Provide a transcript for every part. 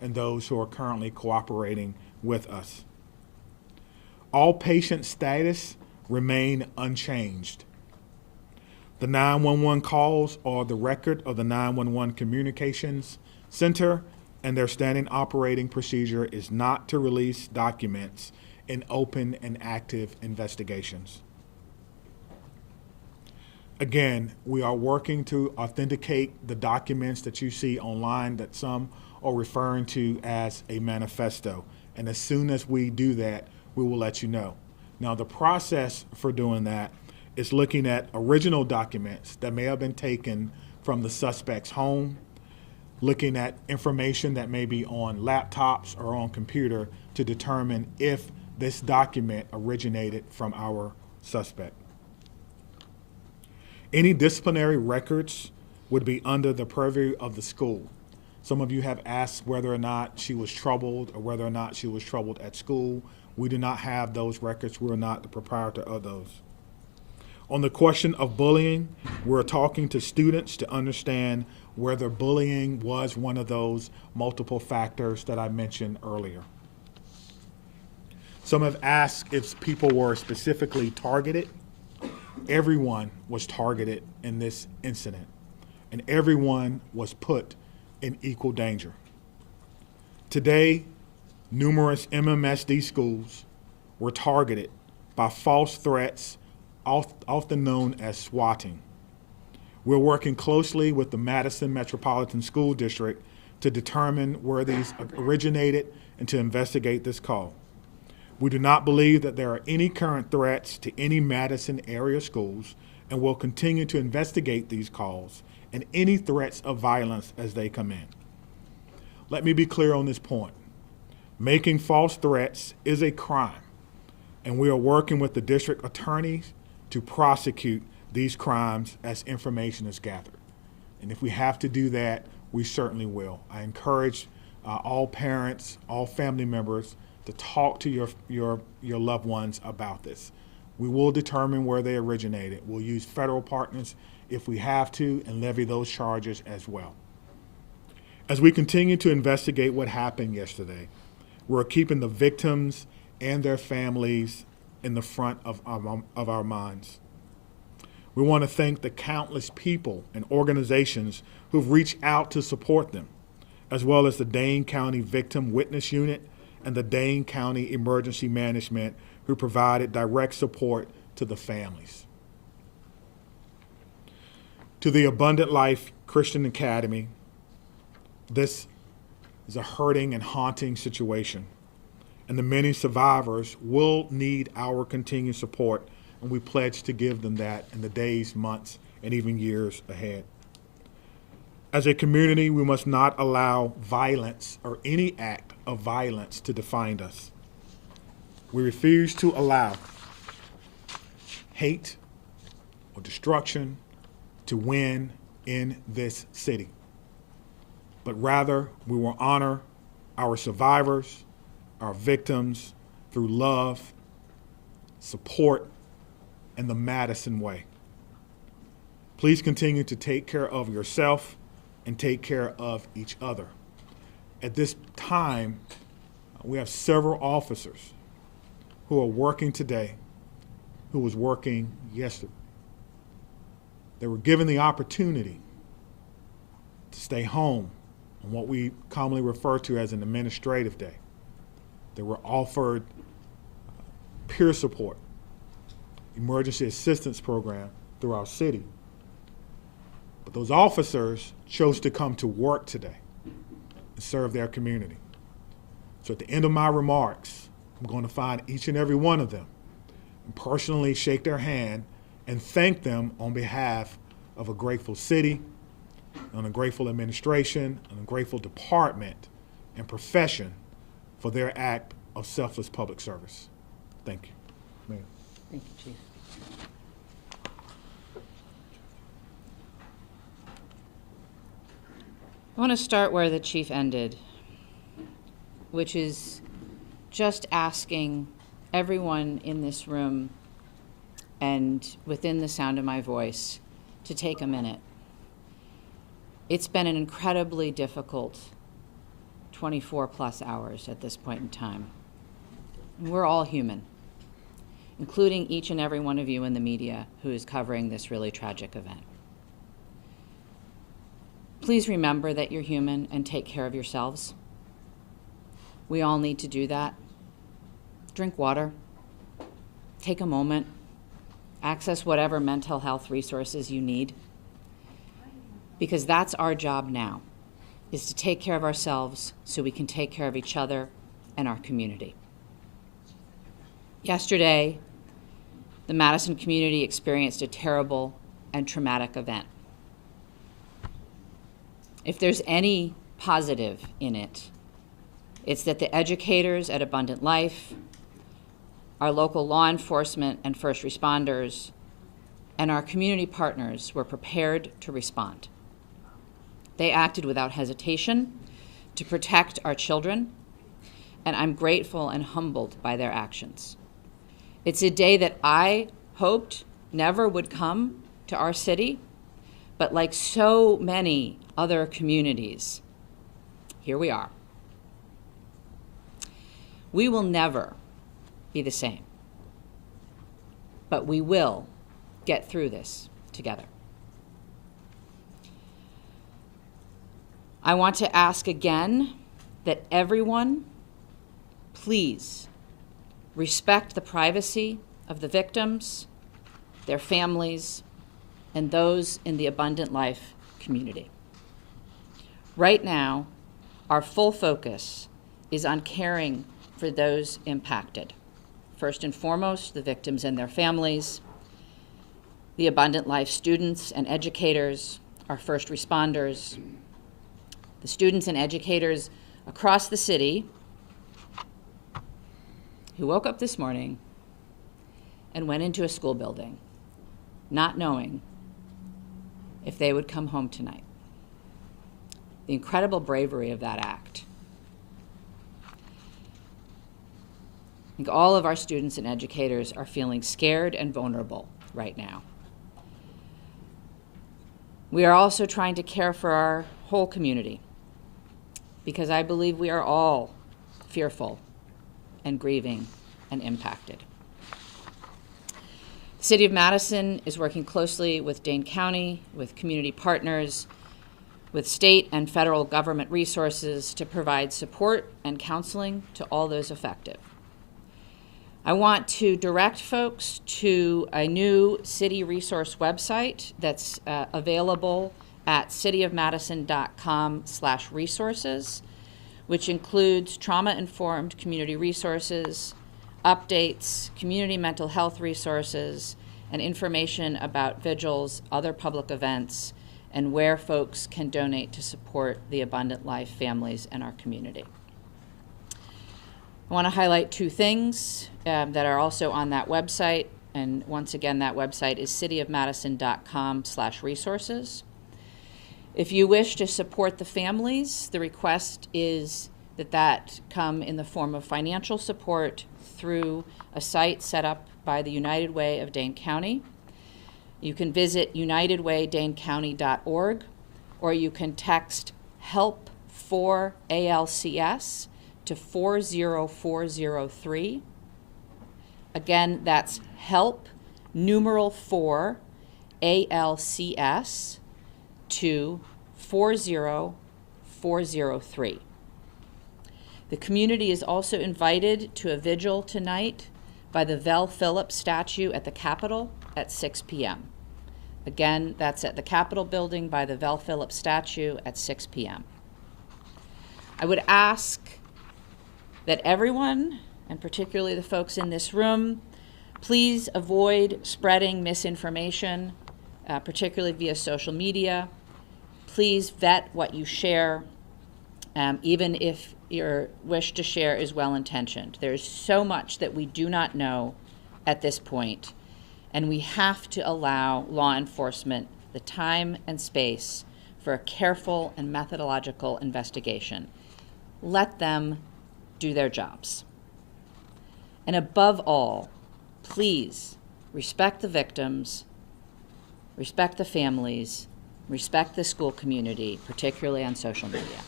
and those who are currently cooperating with us. All patient status remain unchanged. The 911 calls are the record of the 911 Communications Center, and their standing operating procedure is not to release documents in open and active investigations. Again, we are working to authenticate the documents that you see online that some are referring to as a manifesto. And as soon as we do that, we will let you know. Now, the process for doing that is looking at original documents that may have been taken from the suspect's home, looking at information that may be on laptops or on computer to determine if this document originated from our suspect. Any disciplinary records would be under the purview of the school. Some of you have asked whether or not she was troubled or whether or not she was troubled at school. We do not have those records. We are not the proprietor of those. On the question of bullying, we're talking to students to understand whether bullying was one of those multiple factors that I mentioned earlier. Some have asked if people were specifically targeted. Everyone was targeted in this incident, and everyone was put in equal danger. Today, numerous MMSD schools were targeted by false threats, often known as swatting. We're working closely with the Madison Metropolitan School District to determine where these originated and to investigate this call. We do not believe that there are any current threats to any Madison area schools, and will continue to investigate these calls and any threats of violence as they come in. Let me be clear on this point. Making false threats is a crime, and we are working with the district attorneys to prosecute these crimes as information is gathered. And if we have to do that, we certainly will. I encourage all parents, all family members to talk to your loved ones about this. We will determine where they originated. We'll use federal partners if we have to and levy those charges as well. As we continue to investigate what happened yesterday, we're keeping the victims and their families in the front of our minds. We want to thank the countless people and organizations who've reached out to support them, as well as the Dane County Victim Witness Unit and the Dane County Emergency Management, who provided direct support to the families. To the Abundant Life Christian Academy, this is a hurting and haunting situation, and the many survivors will need our continued support, and we pledge to give them that in the days, months, and even years ahead. As a community, we must not allow violence or any act of violence to define us. We refuse to allow hate or destruction to win in this city, but rather we will honor our survivors, our victims through love, support, and the Madison way. Please continue to take care of yourself and take care of each other. At this time, we have several officers who are working today, who was working yesterday. They were given the opportunity to stay home on what we commonly refer to as an administrative day. They were offered peer support, emergency assistance program through our city. But those officers chose to come to work today and serve their community. So at the end of my remarks, I'm going to find each and every one of them and personally shake their hand and thank them on behalf of a grateful city, and a grateful administration, and a grateful department and profession for their act of selfless public service. Thank you. Mayor. Thank you, Chief. I want to start where the Chief ended, which is just asking everyone in this room and within the sound of my voice to take a minute. It's been an incredibly difficult 24 plus hours at this point in time. And we're all human, including each and every one of you in the media who is covering this really tragic event. Please remember that you're human and take care of yourselves. We all need to do that. Drink water, take a moment, access whatever mental health resources you need, because that's our job now, is to take care of ourselves so we can take care of each other and our community. Yesterday, the Madison community experienced a terrible and traumatic event. If there's any positive in it, it's that the educators at Abundant Life, our local law enforcement and first responders, and our community partners were prepared to respond. They acted without hesitation to protect our children, and I'm grateful and humbled by their actions. It's a day that I hoped never would come to our city, but like so many other communities, here we are. We will never be the same, but we will get through this together. I want to ask again that everyone, please respect the privacy of the victims, their families, and those in the Abundant Life community. Right now, our full focus is on caring for those impacted. First and foremost, the victims and their families, the Abundant Life students and educators, our first responders, the students and educators across the city who woke up this morning and went into a school building not knowing if they would come home tonight. The incredible bravery of that act. I think all of our students and educators are feeling scared and vulnerable right now. We are also trying to care for our whole community, because I believe we are all fearful and grieving and impacted. The City of Madison is working closely with Dane County, with community partners, with state and federal government resources to provide support and counseling to all those affected. I want to direct folks to a new city resource website that's available at cityofmadison.com/resources, which includes trauma-informed community resources, updates, community mental health resources, and information about vigils, other public events, and where folks can donate to support the Abundant Life families in our community. I want to highlight two things that are also on that website, and once again, that website is cityofmadison.com/resources. If you wish to support the families, the request is that come in the form of financial support through a site set up by the United Way of Dane County. You can visit unitedwaydanecounty.org, or you can text HELP for ALCS to 40403. Again, that's HELP numeral 4 ALCS to 40403. The community is also invited to a vigil tonight by the Vel Phillips statue at the Capitol at 6 p.m. Again, that's at the Capitol building by the Vel Phillips statue at 6 p.m. I would ask that everyone, and particularly the folks in this room, please avoid spreading misinformation, particularly via social media. Please vet what you share, even if your wish to share is well-intentioned. There's so much that we do not know at this point, and we have to allow law enforcement the time and space for a careful and methodological investigation. Let them do their jobs. And above all, please respect the victims, respect the families, respect the school community, particularly on social media.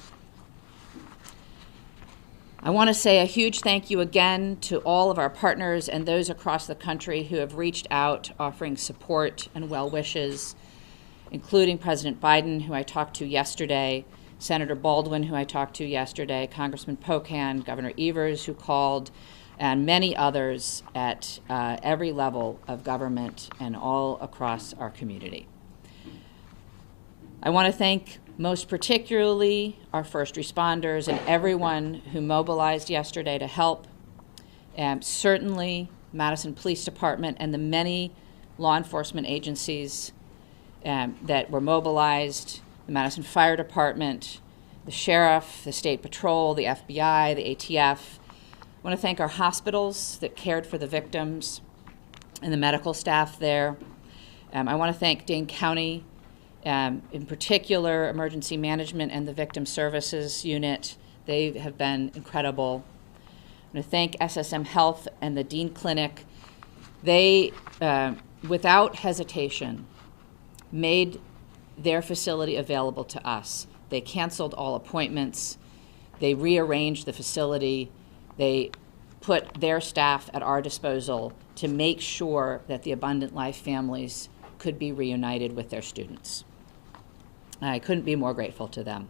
I want to say a huge thank you again to all of our partners and those across the country who have reached out offering support and well wishes, including President Biden, who I talked to yesterday, Senator Baldwin, who I talked to yesterday, Congressman Pocan, Governor Evers, who called, and many others at every level of government and all across our community. I want to thank most particularly our first responders and everyone who mobilized yesterday to help. Certainly Madison Police Department and the many law enforcement agencies that were mobilized, the Madison Fire Department, the Sheriff, the State Patrol, the FBI, the ATF. I want to thank our hospitals that cared for the victims and the medical staff there. I want to thank Dane County, in particular, Emergency Management and the Victim Services Unit. They have been incredible. I want to thank SSM Health and the Dean Clinic. They, without hesitation, made their facility available to us. They canceled all appointments. They rearranged the facility. They put their staff at our disposal to make sure that the Abundant Life families could be reunited with their students. I couldn't be more grateful to them.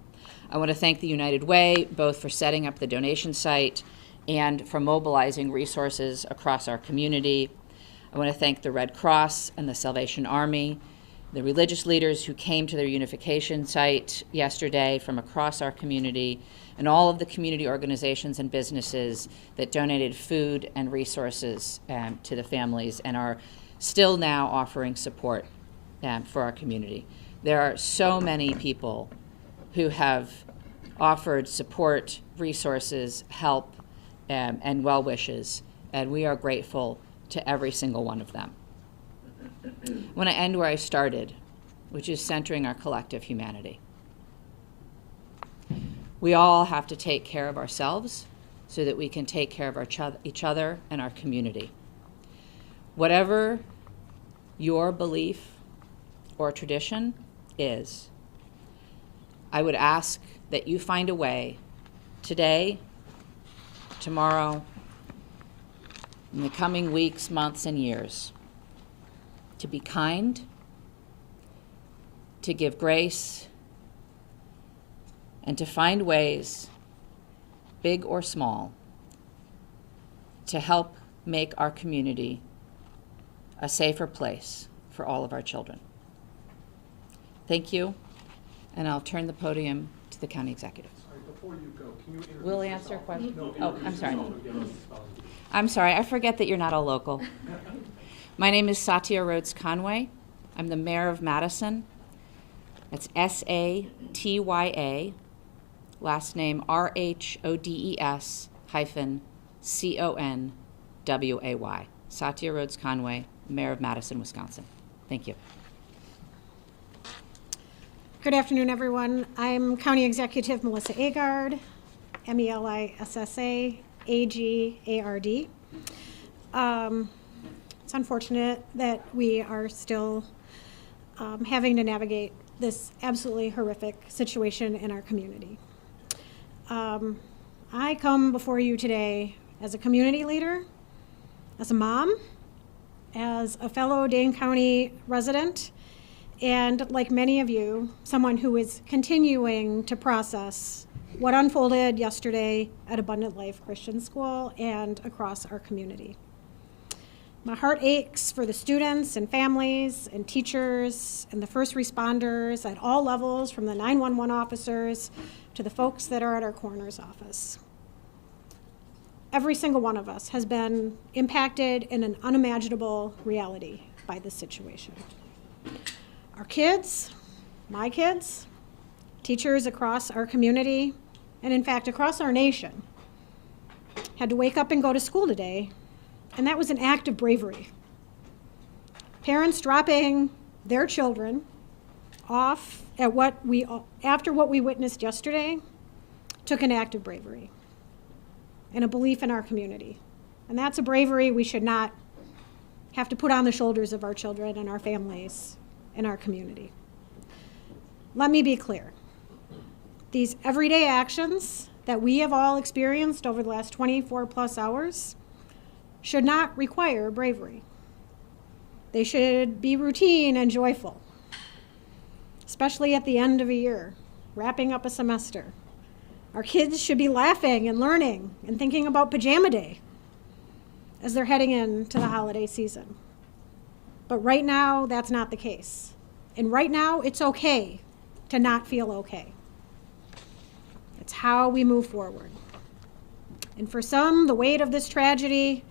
I want to thank the United Way, both for setting up the donation site and for mobilizing resources across our community. I want to thank the Red Cross and the Salvation Army, the religious leaders who came to their unification site yesterday from across our community, and all of the community organizations and businesses that donated food and resources to the families and are still now offering support for our community. There are so many people who have offered support, resources, help, and well wishes, and we are grateful to every single one of them. I want to end where I started, which is centering our collective humanity. We all have to take care of ourselves so that we can take care of each other and our community. Whatever your belief or tradition is, I would ask that you find a way today, tomorrow, in the coming weeks, months, and years to be kind, to give grace, and to find ways, big or small, to help make our community a safer place for all of our children. Thank you, and I'll turn the podium to the county executive. Sorry, before you go, can you introduce Will yourself? answer questions? No, Oh, introduce I'm sorry. yourself and give us a spelling. I'm sorry, I forget that you're not a local. My name is Satya Rhodes Conway. I'm the mayor of Madison. That's S-A-T-Y-A, last name R-H-O-D-E-S-C-O-N-W-A-Y. Satya Rhodes Conway, mayor of Madison, Wisconsin. Thank you. Good afternoon, everyone. I'm County Executive Melissa Agard, M-E-L-I-S-S-A, A-G-A-R-D. It's unfortunate that we are still having to navigate this absolutely horrific situation in our community. I come before you today as a community leader, as a mom, as a fellow Dane County resident, and like many of you, someone who is continuing to process what unfolded yesterday at Abundant Life Christian School and across our community. My heart aches for the students and families and teachers and the first responders at all levels, from the 911 officers to the folks that are at our coroner's office. Every single one of us has been impacted in an unimaginable reality by this situation. Our kids, my kids, teachers across our community, and in fact across our nation, had to wake up and go to school today, and that was an act of bravery. Parents dropping their children off at after what we witnessed yesterday took an act of bravery and a belief in our community. And that's a bravery we should not have to put on the shoulders of our children and our families in our community. Let me be clear. These everyday actions that we have all experienced over the last 24 plus hours should not require bravery. They should be routine and joyful, especially at the end of a year, wrapping up a semester. Our kids should be laughing and learning and thinking about pajama day as they're heading into the holiday season. But right now, that's not the case. And right now, it's okay to not feel okay. It's how we move forward. And for some, the weight of this tragedy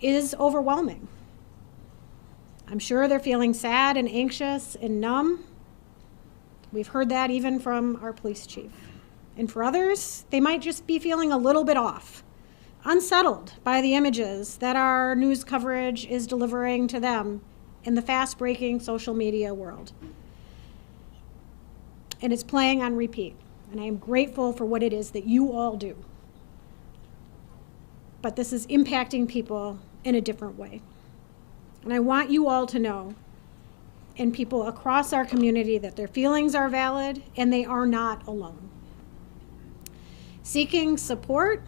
is overwhelming. I'm sure they're feeling sad and anxious and numb. We've heard that even from our police chief. And for others, they might just be feeling a little bit off, unsettled by the images that our news coverage is delivering to them in the fast-breaking social media world. And it's playing on repeat. And I am grateful for what it is that you all do. But this is impacting people in a different way. And I want you all to know, and people across our community, that their feelings are valid and they are not alone. Seeking support,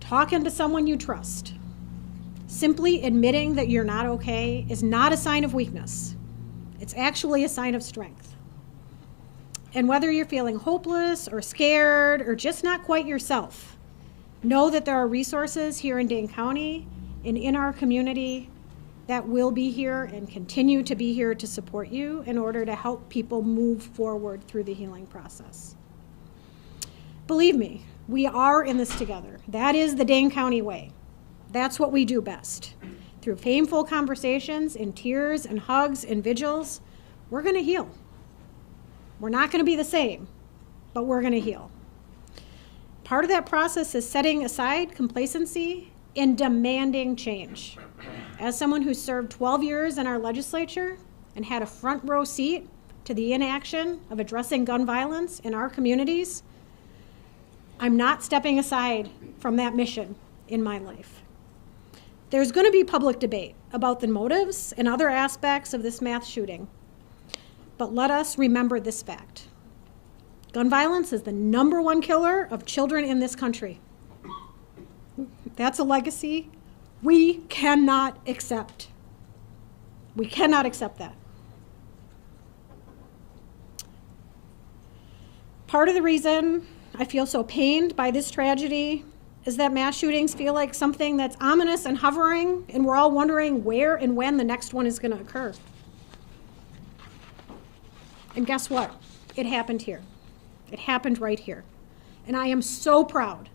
talking to someone you trust, simply admitting that you're not okay is not a sign of weakness. It's actually a sign of strength. And whether you're feeling hopeless or scared or just not quite yourself, know that there are resources here in Dane County and in our community that will be here and continue to be here to support you in order to help people move forward through the healing process. Believe me, we are in this together. That is the Dane County way. That's what we do best. Through painful conversations and tears and hugs and vigils, we're going to heal. We're not going to be the same, but we're going to heal. Part of that process is setting aside complacency and demanding change. As someone who served 12 years in our legislature and had a front row seat to the inaction of addressing gun violence in our communities, I'm not stepping aside from that mission in my life. There's going to be public debate about the motives and other aspects of this mass shooting. But let us remember this fact. Gun violence is the #1 killer of children in this country. That's a legacy we cannot accept. We cannot accept that. Part of the reason I feel so pained by this tragedy is that mass shootings feel like something that's ominous and hovering, and we're all wondering where and when the next one is going to occur. And guess what? It happened here. It happened right here. And I am so proud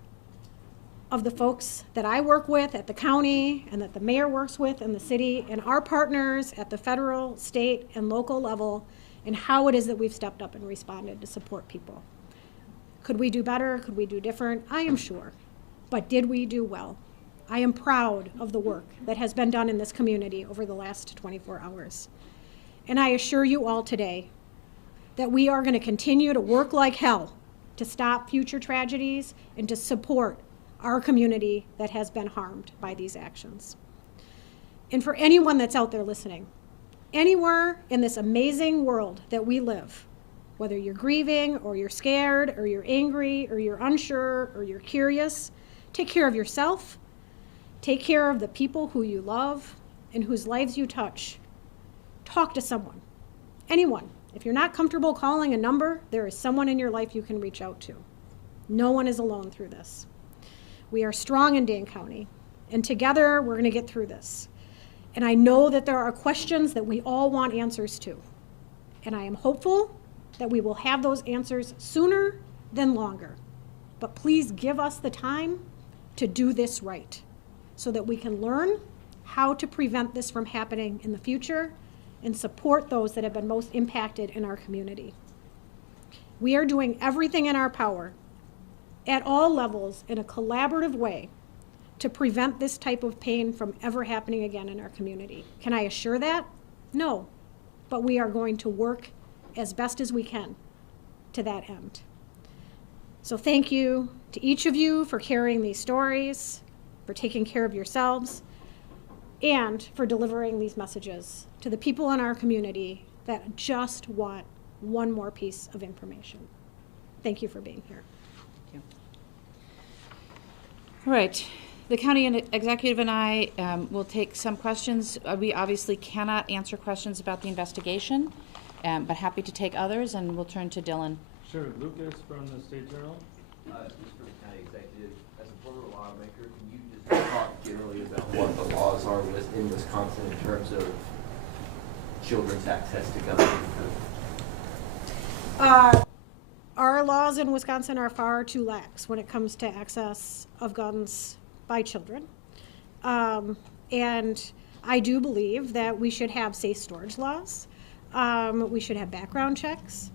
of the folks that I work with at the county and that the mayor works with in the city and our partners at the federal, state, and local level and how it is that we've stepped up and responded to support people. Could we do better? Could we do different? I am sure. But did we do well? I am proud of the work that has been done in this community over the last 24 hours. And I assure you all today that we are going to continue to work like hell to stop future tragedies and to support our community that has been harmed by these actions. And for anyone that's out there listening, anywhere in this amazing world that we live, whether you're grieving or you're scared or you're angry or you're unsure or you're curious, take care of yourself, take care of the people who you love and whose lives you touch. Talk to someone, anyone. If you're not comfortable calling a number, there is someone in your life you can reach out to. No one is alone through this. We are strong in Dane County, and together we're going to get through this. And I know that there are questions that we all want answers to. And I am hopeful that we will have those answers sooner than longer. But please give us the time to do this right so that we can learn how to prevent this from happening in the future and support those that have been most impacted in our community. We are doing everything in our power at all levels in a collaborative way to prevent this type of pain from ever happening again in our community. Can I assure that? No, but we are going to work as best as we can to that end. So thank you to each of you for carrying these stories, for taking care of yourselves, and for delivering these messages to the people in our community that just want one more piece of information. Thank you for being here. Thank you. All right. The county executive and I will take some questions. We obviously cannot answer questions about the investigation, but happy to take others, and we'll turn to Dylan. Sure, Lucas from the State Journal. Mr. County Executive, as a former lawmaker, can you just talk generally about what the laws are in Wisconsin in terms of children's access to guns? Our laws in Wisconsin are far too lax when it comes to access of guns by children. And I do believe that we should have safe storage laws. We should have background checks.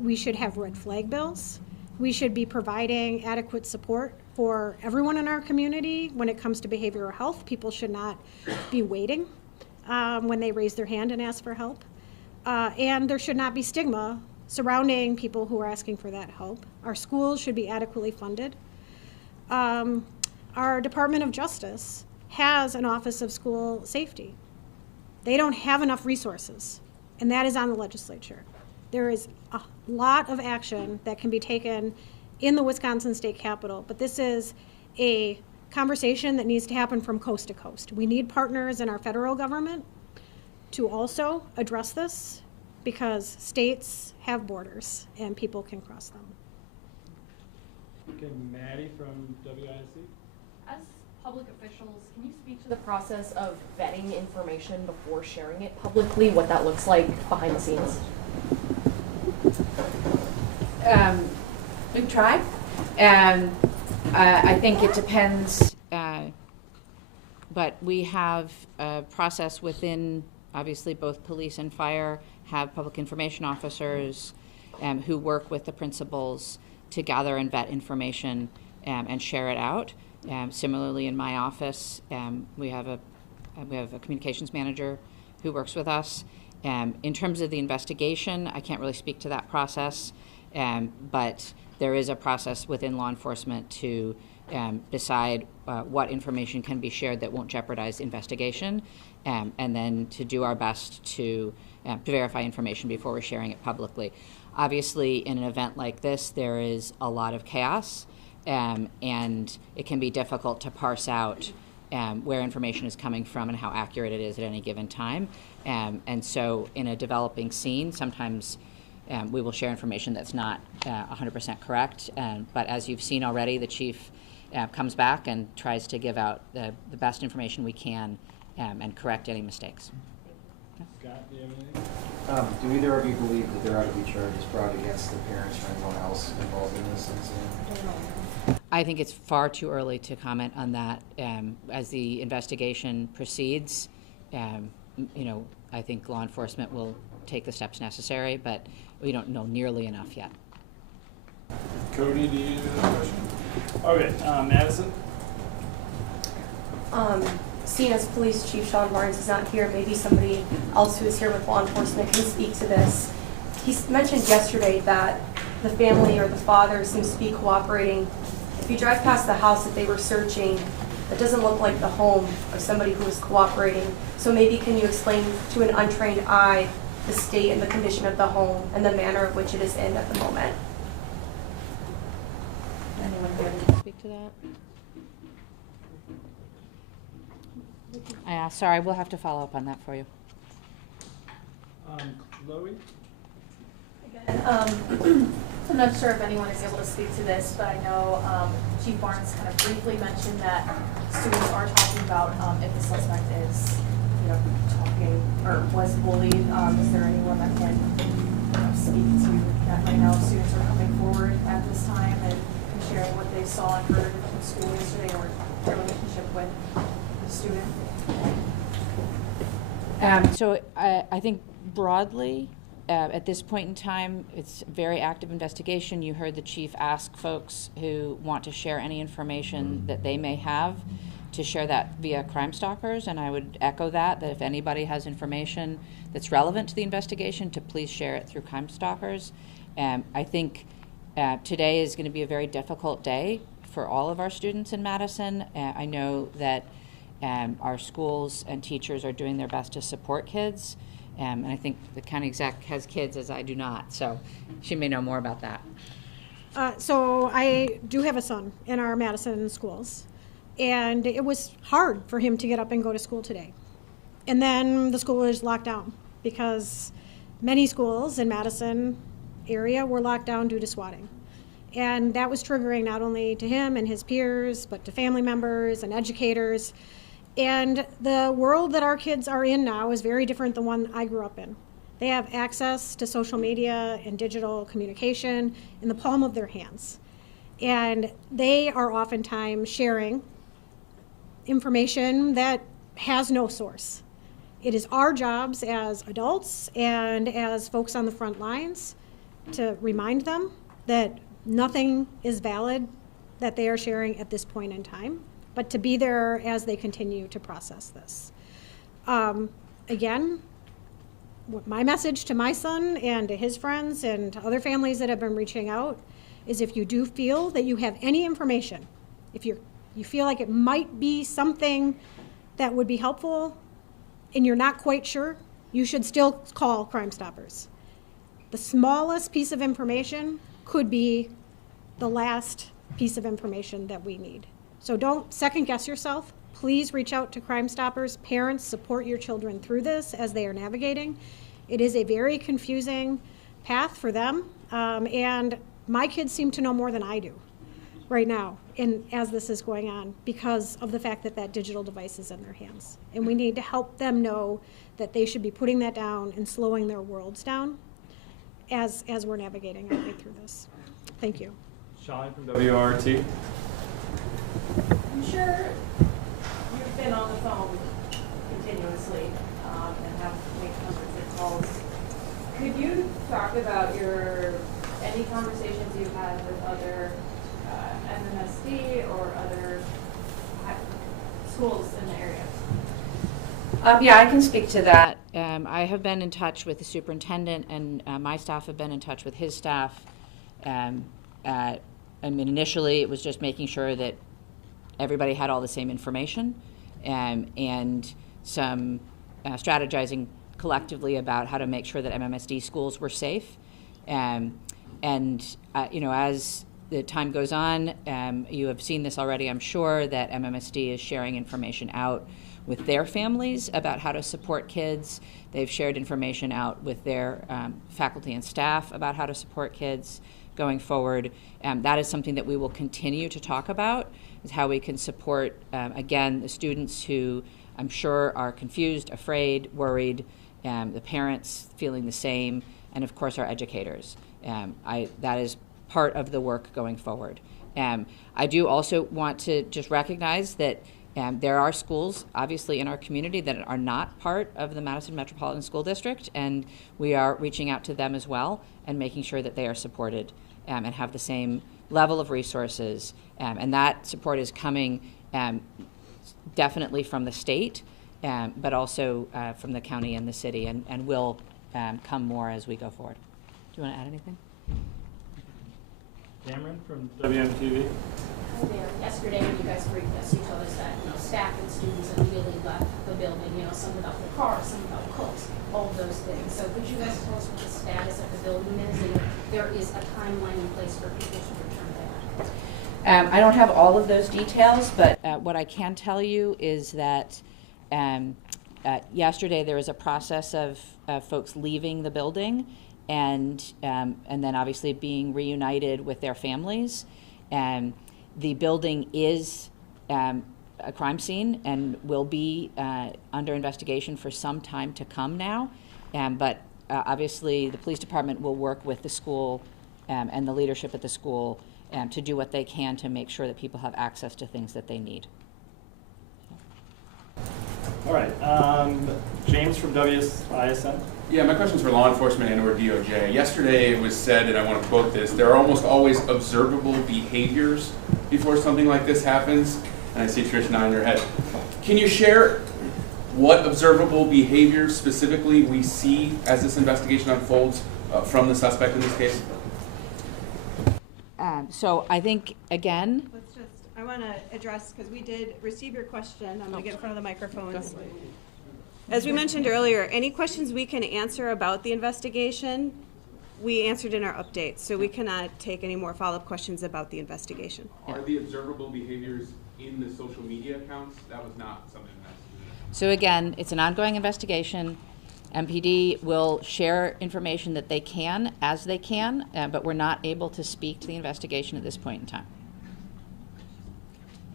We should have red flag bills. We should be providing adequate support for everyone in our community when it comes to behavioral health. People should not be waiting when they raise their hand and ask for help. And there should not be stigma surrounding people who are asking for that help. Our schools should be adequately funded. Our Department of Justice has an Office of School Safety. They don't have enough resources, and that is on the legislature. There is a lot of action that can be taken in the Wisconsin State Capitol, but this is a conversation that needs to happen from coast to coast. We need partners in our federal government to also address this, because states have borders and people can cross them. Okay, Maddie from WISC. As public officials, can you speak to the process of vetting information before sharing it publicly, what that looks like behind the scenes? We try. I think it depends, but we have a process within, obviously, both police and fire have public information officers who work with the principals to gather and vet information and share it out. Similarly, in my office, we have a communications manager who works with us. In terms of the investigation, I can't really speak to that process, but there is a process within law enforcement to decide what information can be shared that won't jeopardize the investigation, and then to do our best to verify information before we're sharing it publicly. Obviously, in an event like this, there is a lot of chaos, and it can be difficult to parse out where information is coming from and how accurate it is at any given time. And so in a developing scene, sometimes we will share information that's not 100% correct. But as you've seen already, the chief comes back and tries to give out the best information we can and correct any mistakes. Scott, do you have anything? Do either of you believe that there ought to be charges brought against the parents or anyone else involved in this incident? I think it's far too early to comment on that. As the investigation proceeds, I think law enforcement will take the steps necessary, but we don't know nearly enough yet. Cody, do you have a question? Okay, Madison. Seeing as Police Chief Shon is not here, maybe somebody else who is here with law enforcement can speak to this. He mentioned yesterday that the family or the father seems to be cooperating. If you drive past the house that they were searching, it doesn't look like the home of somebody who is cooperating. So maybe can you explain to an untrained eye the state and the condition of the home and the manner of which it is in at the moment? Anyone here to speak to that? Sorry, we'll have to follow up on that for you. Chloe? I'm not sure if anyone is able to speak to this, but I know Chief Barnes kind of briefly mentioned that students are talking about if the suspect is, talking or was bullied. Is there anyone that can speak to that right now? Students are coming forward at this time and sharing what they saw and heard from school yesterday or their relationship with the student. So I think broadly, at this point in time, it's a very active investigation. You heard the chief ask folks who want to share any information that they may have to share that via Crime Stalkers, and I would echo that if anybody has information that's relevant to the investigation, to please share it through Crime Stalkers. I think today is going to be a very difficult day for all of our students in Madison. I know that our schools and teachers are doing their best to support kids. And I think the county exec has kids, as I do not, so she may know more about that. So I do have a son in our Madison schools, and it was hard for him to get up and go to school today. And then the school was locked down because many schools in Madison area were locked down due to swatting. And that was triggering not only to him and his peers, but to family members and educators. And the world that our kids are in now is very different than one I grew up in. They have access to social media and digital communication in the palm of their hands. And they are oftentimes sharing information that has no source. It is our jobs as adults and as folks on the front lines to remind them that nothing is valid that they are sharing at this point in time, but to be there as they continue to process this. Again, my message to my son and to his friends and to other families that have been reaching out is if you do feel that you have any information, if you feel like it might be something that would be helpful and you're not quite sure, you should still call Crime Stoppers. The smallest piece of information could be the last piece of information that we need. So don't second guess yourself. Please reach out to Crime Stoppers. Parents, support your children through this as they are navigating. It is a very confusing path for them, and my kids seem to know more than I do right now as this is going on because of the fact that that digital device is in their hands. And we need to help them know that they should be putting that down and slowing their worlds down as we're navigating our way through this. Thank you. Shon from WRT. I'm sure you've been on the phone continuously and have to make hundreds of calls. Could you talk about any conversations you've had with other MMSD or other schools in the area? Yeah, I can speak to that. I have been in touch with the superintendent, and my staff have been in touch with his staff. I mean, initially, it was just making sure that everybody had all the same information, and some strategizing collectively about how to make sure that MMSD schools were safe. You know, as the time goes on, you have seen this already, I'm sure, that MMSD is sharing information out with their families about how to support kids. They've shared information out with their faculty and staff about how to support kids going forward. That is something that we will continue to talk about, is how we can support, again, the students who I'm sure are confused, afraid, worried, the parents feeling the same, and of course our educators. That is part of the work going forward. I do also want to just recognize that there are schools, obviously, in our community that are not part of the Madison Metropolitan School District, and we are reaching out to them as well and making sure that they are supported and have the same level of resources. And that support is coming definitely from the state, but also from the county and the city, and will come more as we go forward. Do you want to add anything? Cameron from WMTV. Hi there. Yesterday, when you guys briefed us, you told us that, staff and students immediately left the building, some without their cars, some without coats, all of those things. So could you guys tell us what the status of the building is, and if there is a timeline in place for people to return back? I don't have all of those details, but what I can tell you is that yesterday there was a process of folks leaving the building and then obviously being reunited with their families. The building is a crime scene and will be under investigation for some time to come now. But obviously the police department will work with the school and the leadership at the school to do what they can to make sure that people have access to things that they need. All right, James from WISN. Yeah, my question's for law enforcement and or DOJ. Yesterday it was said, and I want to quote this, there are almost always observable behaviors before something like this happens. And I see Trish nodding her head. Can you share what observable behaviors specifically we see as this investigation unfolds from the suspect in this case? So I think, again, I want to address, because we did receive your question. I'm going to get in front of the microphones. As we mentioned earlier, any questions we can answer about the investigation, we answered in our update, so we cannot take any more follow-up questions about the investigation. Are the observable behaviors in the social media accounts? That was not something that's. So again, it's an ongoing investigation. MPD will share information that they can as they can, but we're not able to speak to the investigation at this point in time.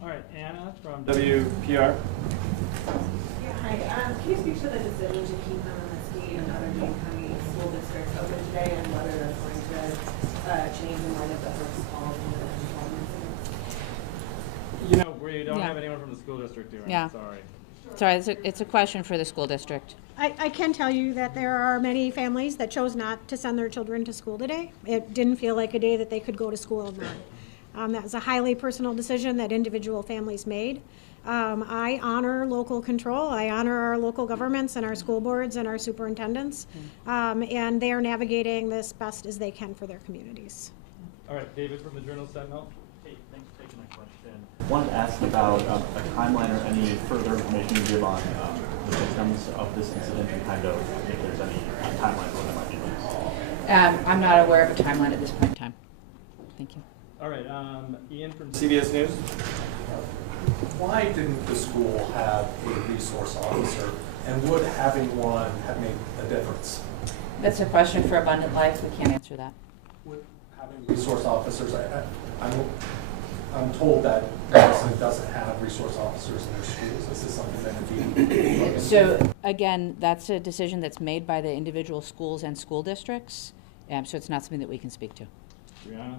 All right, Anna from WPR. Yeah, hi. Can you speak to the decision to keep MMSD and other Dane County school districts open today and whether that's going to change in light of the first calls and the involvement? You know, we don't Yeah. have anyone from the school district doing Yeah. it, sorry. Sorry, it's a question for the school district. I can tell you that there are many families that chose not to send their children to school today. It didn't feel like a day that they could go to school or not. That was a highly personal decision that individual families made. I honor local control. I honor our local governments and our school boards and our superintendents. And they are navigating this best as they can for their communities. All right, David from the Journal Sentinel. Hey, thanks for taking my question. Wanted to ask about a timeline or any further information you give on the victims of this incident and kind of if there's any timeline when that might be released. I'm not aware of a timeline at this point in time. Thank you. All right, Ian from CBS News. Why didn't the school have a resource officer, and would having one have made a difference? That's a question for Abundant Life. We can't answer that. Would having resource officers, I'm told that Madison doesn't have resource officers in their schools. Is this something that would be? So again, that's a decision that's made by the individual schools and school districts. So it's not something that we can speak to. Brianna?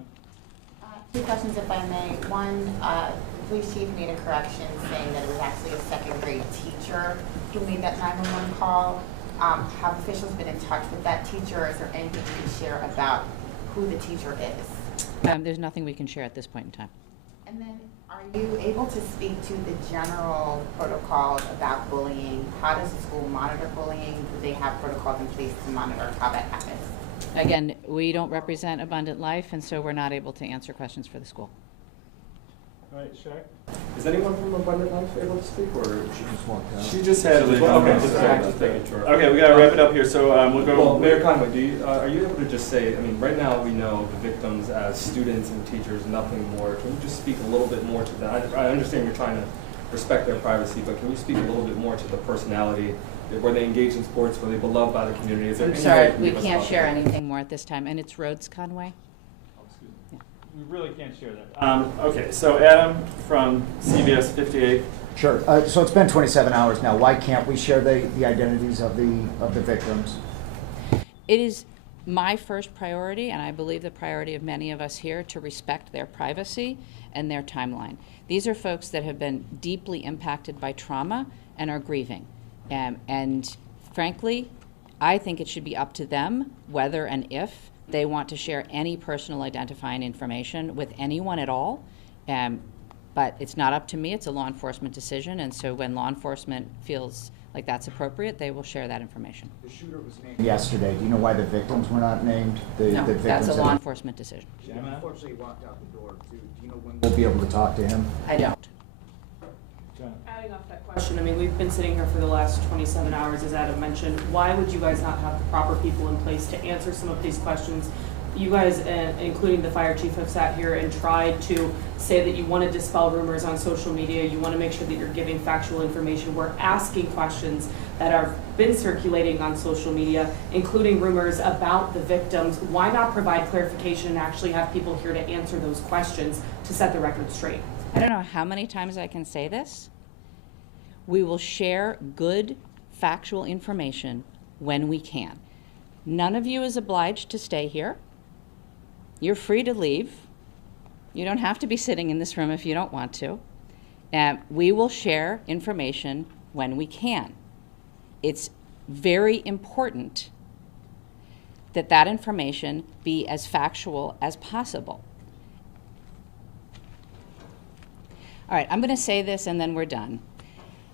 Two questions, if I may. One, the police chief made a correction saying that it was actually a second grade teacher who made that 911 call. Have officials been in touch with that teacher? Is there anything you can share about who the teacher is? There's nothing we can share at this point in time. And then, are you able to speak to the general protocols about bullying? How does the school monitor bullying? Do they have protocols in place to monitor how that happens? Again, we don't represent Abundant Life, and so we're not able to answer questions for the school. All right, Shaq? Is anyone from Abundant Life able to speak, or she just walked out? She just had Okay, Okay, we gotta wrap it up here, so we'll go. Well, Mayor Conway, are you able to just say, I mean, right now we know the victims as students and teachers, nothing more. Can you just speak a little bit more to that? I understand you're trying to respect their privacy, but can you speak a little bit more to the personality? Were they engaged in sports? Were they beloved by the community? Is there I'm any sorry, way you can we give us can't thoughts share on that? anything more at this time. And it's Rhodes Conway? We really can't share that. Okay, so Adam from CBS 58. Sure. So it's been 27 hours now. Why can't we share the identities of the victims? It is my first priority, and I believe the priority of many of us here, to respect their privacy and their timeline. These are folks that have been deeply impacted by trauma and are grieving. And frankly, I think it should be up to them whether and if they want to share any personal identifying information with anyone at all. But it's not up to me, it's a law enforcement decision, and so when law enforcement feels like that's appropriate, they will share that information. The shooter was named yesterday. Do you know why the victims were not named? No, that's a law enforcement decision. He unfortunately walked out the door. Do you know when we'll be able to talk to him? I don't. Adding off that question, I mean, we've been sitting here for the last 27 hours, as Adam mentioned. Why would you guys not have the proper people in place to answer some of these questions? You guys, including the fire chief, have sat here and tried to say that you want to dispel rumors on social media. You want to make sure that you're giving factual information. We're asking questions that have been circulating on social media, including rumors about the victims. Why not provide clarification and actually have people here to answer those questions to set the record straight? I don't know how many times I can say this. We will share good factual information when we can. None of you is obliged to stay here. You're free to leave. You don't have to be sitting in this room if you don't want to. We will share information when we can. It's very important that that information be as factual as possible. All right, I'm going to say this and then we're done.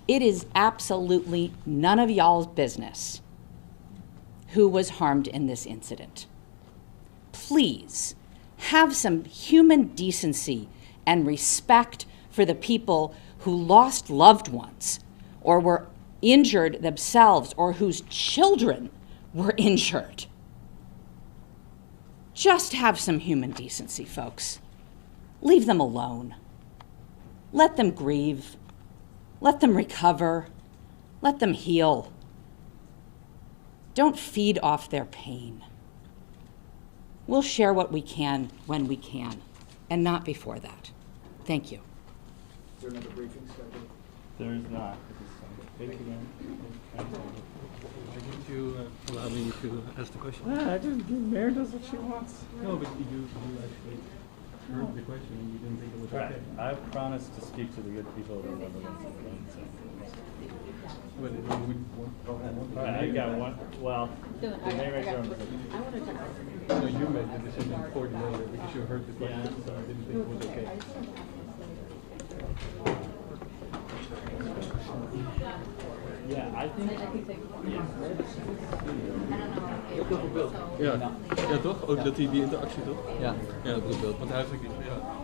It is absolutely none of y'all's business who was harmed in this incident. Please have some human decency and respect for the people who lost loved ones or were injured themselves or whose children were injured. Just have some human decency, folks. Leave them alone. Let them grieve. Let them recover. Let them heal. Don't feed off their pain. We'll share what we can when we can, and not before that. Thank you. Is there another briefing scheduled? There is not. Thank you, ma'am. Did you allow me to ask the question? I just, the mayor does what she wants. No, but you actually heard the question and you didn't think it was okay. I promised to speak to the good people of the Netherlands. But we All right, I got one. Well, the mayor makes her own decision. no, you made the decision for the mayor because you heard the question, so I didn't think it was okay. Yeah, I think. Ja, ja toch? Ook dat hij die interactie toch? Ja, ja dat beeld. Want hij heeft ook iets, ja.